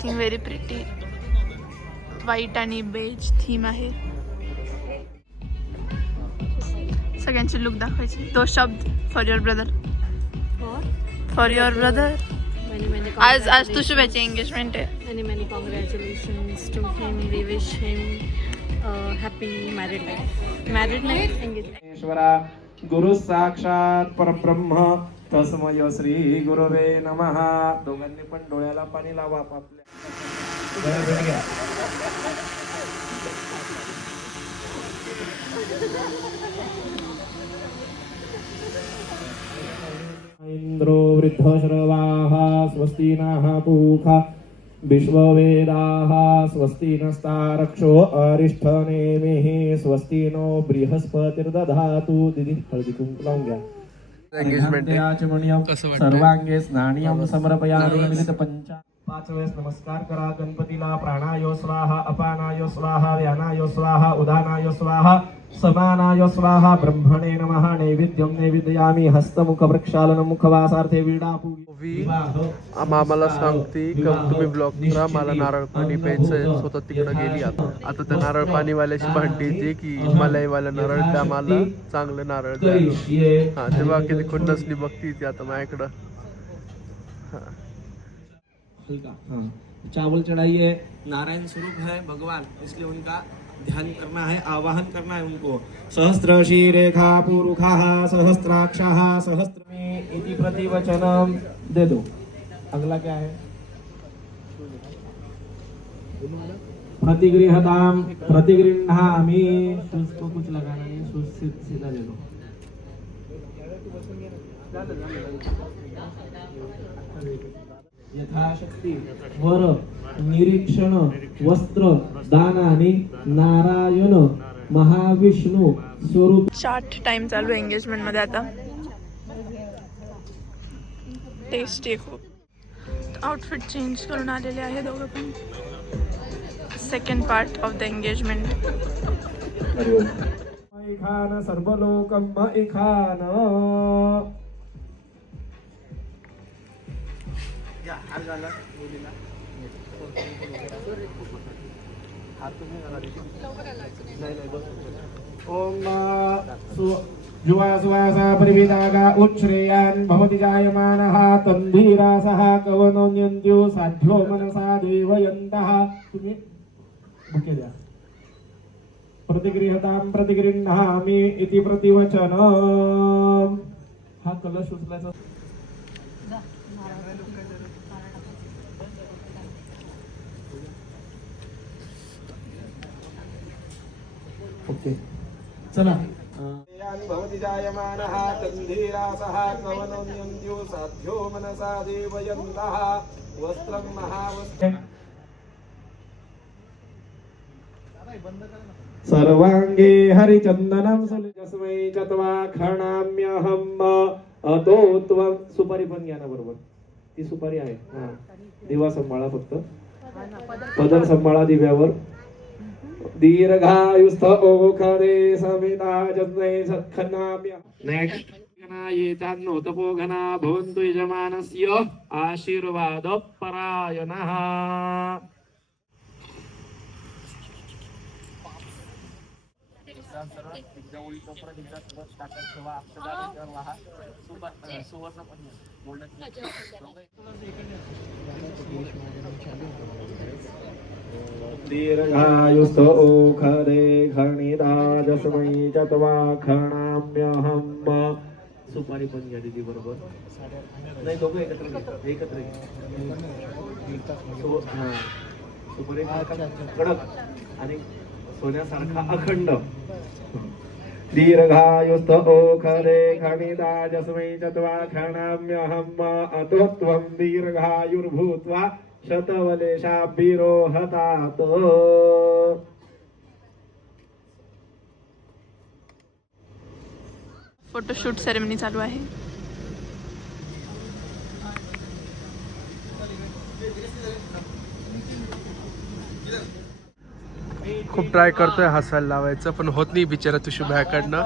Looking very pretty. White आणि beige theme आहे. सगळ्यांचे लुक दाखवायचे. 2 शब्द for your brother. For your brother. आज तुझी एंगेजमेंट आहे. Many congratulations to him. We wish him happy married life. Engagement. गुरु साक्षात परब्रह्म तस्मय श्री गुरवे नमः. दोघांनी पण डोळ्याला पाणी लावा आपापल्या. इंद्रो वृद्धश्रवाः स्वस्ति नः पूषा विश्ववेदाः स्वस्ति नस्तारक्षो अरिष्ठनेमिः स्वस्ति नो बृहस्पतिर्दधातु. दीदी हळदी कुंकू लावून घ्या. एंगेजमेंट सर्वांगे स्नानियम समर्पयामि. विदित पंच 5 वेळेस नमस्कार करा गणपतीला. प्राणायो स्वाहा, अपानायो स्वाहा, व्यानायो स्वाहा, उदानायो स्वाहा, समानाय स्वाहा. ब्रह्मणे नमः. नैवेद्यम नैवेदयामि. हस्तमुख प्रक्षालनं मुखवासार्थे विडापूरी. आम्हाला सांगते का तुम्ही ब्लॉग करा, मला नारळ पाणी प्यायचंय. स्वतः तिकडे गेली. आता त्या नारळ पाणीवाल्याची भांडी येते की मलाईवाला नारळ द्या, मला चांगलं नारळ द्या. हा तेव्हा किती खूप नसली बघती ती आता माझ्याकडं. चावल चढ़ाइए. नारायण स्वरूप है भगवान, इसलिए उनका ध्यान करना है, आवाहन करना है उनको. सहस्त्र शीरेखा पुरुखाः सहस्त्राक्षाः सहस्रमी इति प्रतिवचनम दे दो. अगला क्या है? प्रतिगृहताम प्रतिगृह्णामि. उसको कुछ लगाना नहीं, सीधा दे दो. यथाशक्ती वर निरीक्षण वस्त्र दानाने नारायण महाविष्णू स्वरूप. चाट टाइम चालू आहे एंगेजमेंट मध्ये. आता टेस्टी खूप. आउटफिट चेंज करून आलेले आहे दोघं पण. Second part of the engagement. खान सर्वलोकम खान. ओम जुवासुवासा परिविदागा उच्छ्रेयान् भवति जायमानः तन्धीरासः कवनोन्यन्त्यो साध्यो मनसा देवयन्तः. तुम्ही बुके द्या. प्रतिगृहतां प्रतिगृह्णामि इति प्रतिवचनम्. हा कलश उचलायचा. ओके चला. भवति जायमानः तन्धीरासः कवनोन्यन्त्यो साध्यो मनसा देवयन्तः. वस्त्रं महावस्त्रं सर्वांगे हरिचंदनं सुलजस्मै चत्वा खणाम्यहम्. अतो त्वं. सुपारी पण घ्या ना बरोबर. ती सुपारी आहे. हा दिवा सांभाळा फक्त. पदर सांभाळा दिव्यावर. दीर्घायुस्थ ओखरे समिता जन्मे सत्खनाम्य. नेक्स्ट येतान्नो तपोघना भवन्तु यजमानस्य आशीर्वाद परायणः. दीर्घायुस्थ ओखरे खणिता जस्मै चत्वा खणाम्यहम्. सुपारी पण घ्या दीदी बरोबर. नाही दोघं एकत्र घ्या. सुपारी कडक आणि सोन्यासारखा अखंड. दीर्घायुस्थ ओखरे खणिता जस्मै चत्वा खणाम्यहम्. अतो त्वं दीर्घायुर्भूत्वा शतवलेशाभिरोहतात. फोटोशूट सेरेमनी चालू आहे. खूप ट्राय करतोय हसायला लावायचं पण होत नाही बिचारा तुषू भ्याकडनं.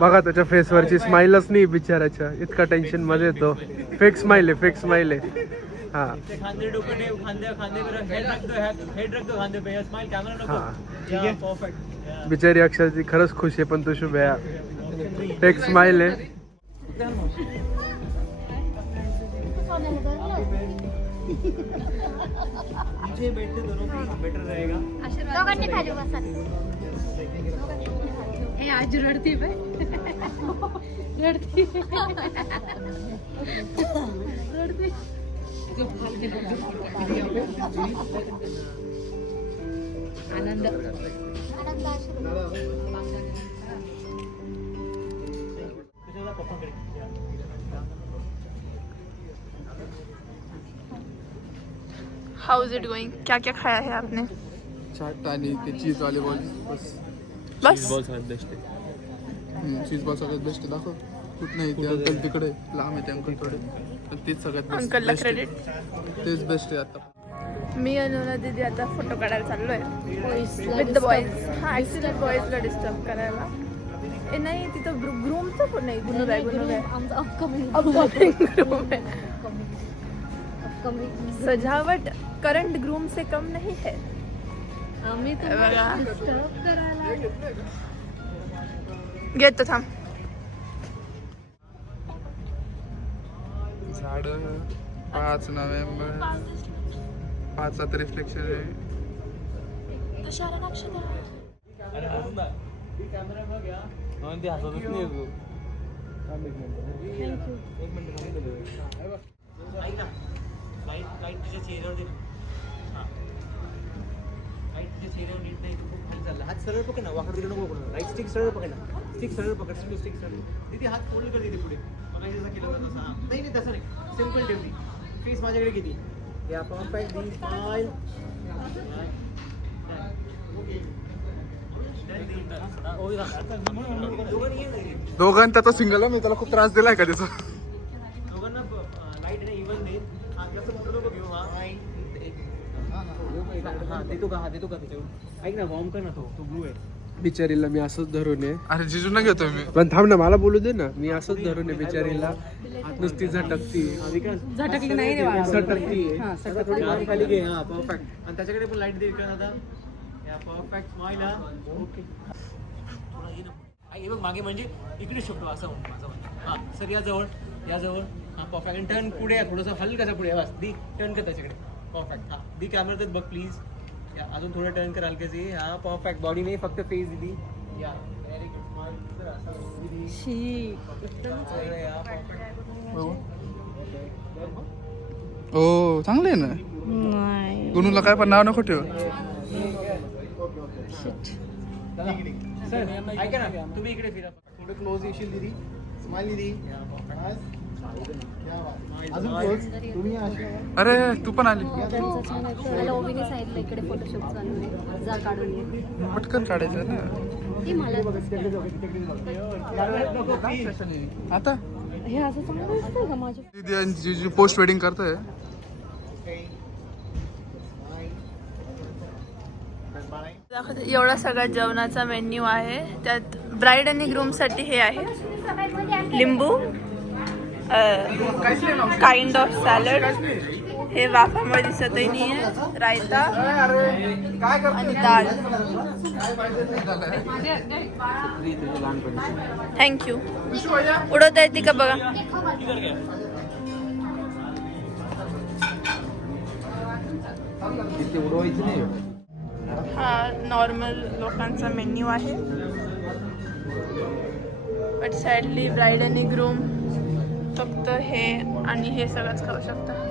बघा त्याच्या फेसवरची स्माईलच नाही बिचाराच्या, इतका टेन्शन मध्ये येतो. फेक स्माइल आहे, फेक स्माइल आहे. हा बिचारी अक्षरची खरंच खुश आहे पण तुषू भ्या फेक स्माइल आहे. दोघांनी खाली बसा. हे आज रडती बाय रडती रडती. Anand how is it going? क्या क्या खाया है आपने? चाट आणि ते चीज वाले बॉल बस. बस चीज बॉल सगळ्यात बेस्ट दाखव. कुठ नाही ते अंकल तिकडे लांब आहे ते अंकल थोडे, पण तेच सगळ्यात बेस्ट. अंकलला क्रेडिट. तेच बेस्ट आहे आता. मी आणि दीदी आता फोटो काढायला चाललोय विथ द बॉईज. हा ऍक्च्युली बॉईजला डिस्टर्ब करायला. ए नाही तिथं ग्रूमचं पण नाही, गुन्हा आहे गुन्हा आहे. आमचं अपकमिंग ग्रूम है. सजावट करंट ग्रूम से कम नहीं है. आम्ही बघा. डिस्टर्ब करायला घेतो थांब. झाड 5 नोव्हेंबर 5चा रिफ्लेक्शन आहे. हात सरळ पकड ना, वाकड तिकडे नको पकडू. राईट स्टिक सरळ पकड ना, स्टिक सरळ पकड, स्टिक सरळ. तिथे हात फोल्ड कर तिथे पुढे. बघायचं जसं केलं तर तसं. नाही नाही तसं नाही, सिम्पल ठेवली. फेस माझ्याकडे किती या परफेक्ट दी स्माइल. दोघांचा तो सिंगल आहे, मी त्याला खूप त्रास दिलाय का त्याचा. दोघांना लाईट नाही इव्हन देईल. हा जास्त मोठं नको घेऊ. हा देतो का त्याच्यावर. ऐक ना, वॉर्म कर ना. तो ब्लू आहे. बिचारीला मी असंच धरून आहे. अरे जिजूंना घेतोय मी. पण थांब ना, मला बोलू दे ना. मी असंच धरून आहे बिचारीला. नुसती झटकती झटकली नाही रे बाळा. झटकती. थोडी खाली घे. हा परफेक्ट. आणि त्याच्याकडे पण लाईट देईल का दादा. या परफेक्ट स्माइल. हा ओके. हे बघ मागे म्हणजे इकडे शकतो असं माझं म्हणणं. हा सर या जवळ हा परफेक्ट. आणि टर्न पुढे थोडंसं हलकासा पुढे. बस दी टर्न कर त्याच्याकडे. परफेक्ट. हा दी कॅमेरा बघ प्लीज. या अजून थोडं टर्न कर हलकेसी. हा परफेक्ट. बॉडी नाही फक्त फेस दिली. या व्हेरी गुड स्माइल. शी हो चांगले आहे ना. नाही गुणूला काय पण नाव नको ठेव. सर ऐका ना, तुम्ही इकडे फिरा. थोडं क्लोज येशील दीदी. स्माइल दीदी. अजून क्लोज. तुम्ही अरे तू पण आली. मला ओबीने सांगितलं इकडे फोटोशूट चालू आहे, जा काढून ये. पटकन काढायचं ना ती मला आता. हे असं चांगलं दिसतंय का माझ्या. दीदी आणि जीजू पोस्ट वेडिंग करतोय. एवढा सगळा जेवणाचा मेन्यू आहे. त्यात ब्राईड आणि ग्रूम साठी हे आहे लिंबू, काइंड ऑफ सॅलड. हे वाफामुळे दिसतही नाही आहे. रायता आणि डाळ. थँक्यू. उडवता येते का बघा. हा नॉर्मल लोकांचा मेन्यू आहे. बट सॅडली ब्राईड आणि ग्रूम फक्त हे आणि हे सगळंच खाऊ शकता.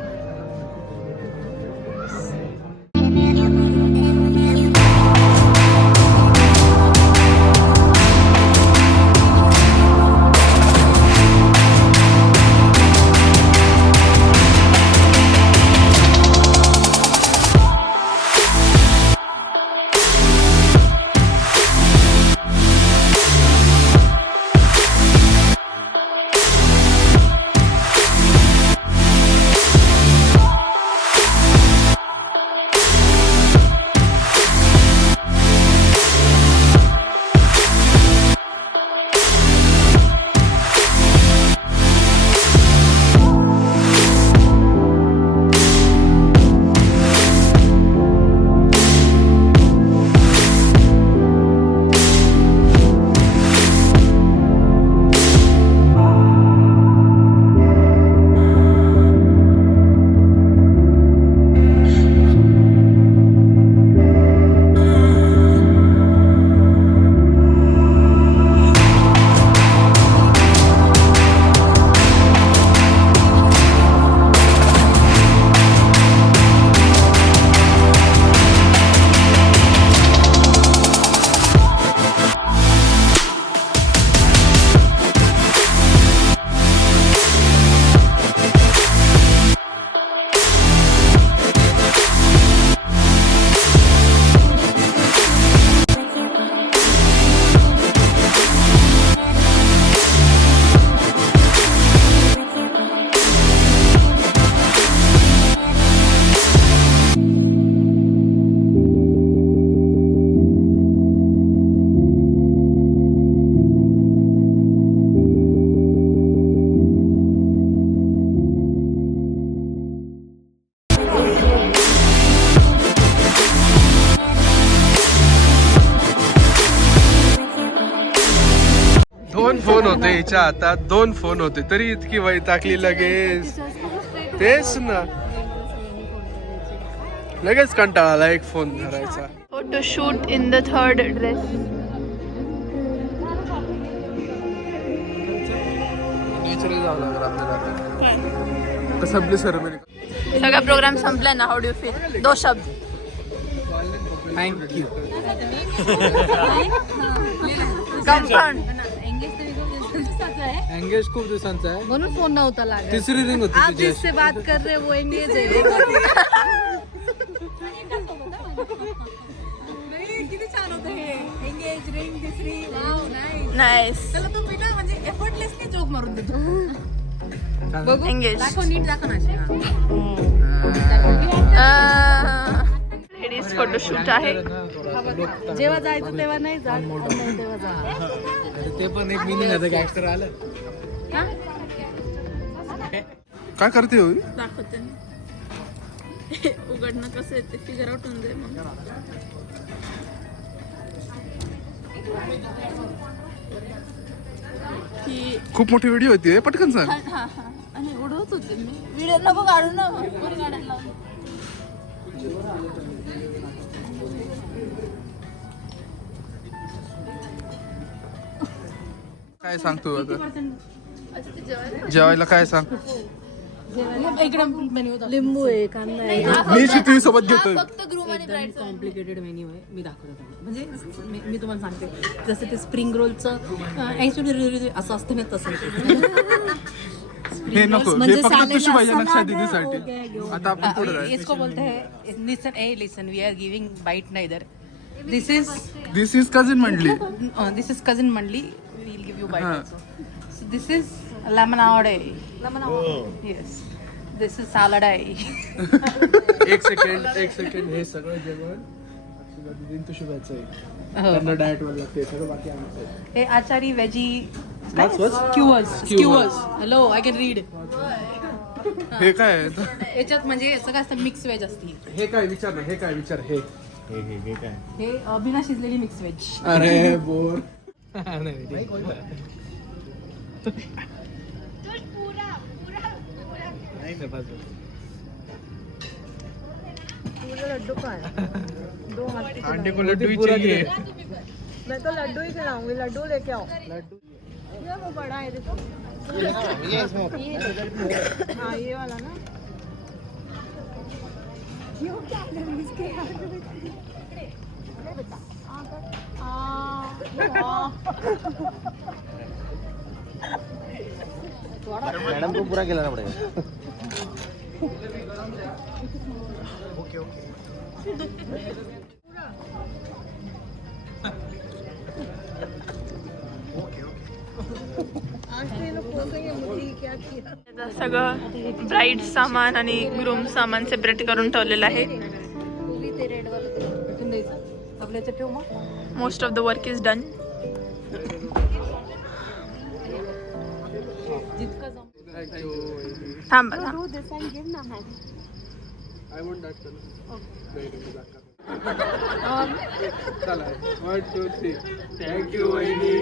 हिच्या हातात 2 फोन होते तरी इतकी वय टाकली लगेच. तेच ना, लगेच कंटाळा आला एक फोन धरायचा. Photoshoot in the 3rd dress. Naturally जावं लागलं आपल्याला. कसं आपली सेरेमनी सगळा प्रोग्राम संपला ना. How do you feel? 2 शब्द. थँक्यू. कन्फर्म. एंगेज खूप दिवसांचा आहे, म्हणून फोन नव्हता लागत. तिसरी रिंग होती आप तुझी. जिससे बात कर रहे वो एंगेज है. किती छान होतं हे. एंगेज रिंग तिसरी. Wow nice. नाईस. त्याला तो बिना म्हणजे एफर्टलेसली जोक मारून देतो. बघू Engage. दाखव, नीट दाखव ना. लेडीज फोटोशूट आहे. जेव्हा जायचं तेव्हा नाही जात, नाही तेव्हा जा. ते पण एक मिनिंग होतं, गॅंगस्टर आलं. काय करते हो? दाखवते ना. उघडणं कसं येते फिगर आउट होऊन जाईल मग. ही खूप मोठी व्हिडिओ होती, पटकन सांग. हा हा आणि उडवत होते मी. व्हिडिओ नको काढू ना. कोणी काढायला लावलं? काय सांगतो आता? जेवायला काय सांग? लिंबू आहे, कांदा आहे. मी शितवी सोबत घेतोय. फक्त ग्रूम आणि ब्राईड. कॉम्प्लिकेटेड मेन्यू आहे. मी दाखवते तुम्हाला. म्हणजे मी तुम्हाला सांगते, जसं ते स्प्रिंग रोलचं ॲक्च्युली असं असतं ना, तसं हे नको, हे फक्त तुझी पाहिजे लक्षात देण्यासाठी. आता आपण पुढे जायचं. इसको बोलते हैं listen we are giving bite neither. This this is cousin म्हणली. इज कझिन मंडली. We will give you bite also. So this is lemonade. Yes, this is सालाडाय. एक सेकंड. हे सगळं जेवण तुझ्याचं आहे. त्यांना डाएट वर लागते सगळं, बाकी आमचं आहे. हे आचारी veggie skewers. Hello, I can read. हे काय आहे? याच्यात म्हणजे सगळं असतं, मिक्स वेज असते. हे काय विचार ना, हे काय विचार. हे हे बिना शिजलेली मिक्स वेज. अरे बोर. अंडे को लड्डू ही चाहिए. मैं तो लड्डू ही खिलाऊंगी. लड्डू लेके आओ. ये वो बड़ा है, देखो. हाँ, ये वाला ना. मैडम को पूरा खिलाना पड़ेगा. आता सगळं ब्राईड सामान आणि ग्रूम सामान सेपरेट करून ठेवलेलं आहे. आपल्याचं ठेव मग. Most of the work is done. थांबा थांबा. I want that color. चला 1 2 3. थँक्यू वहिनी.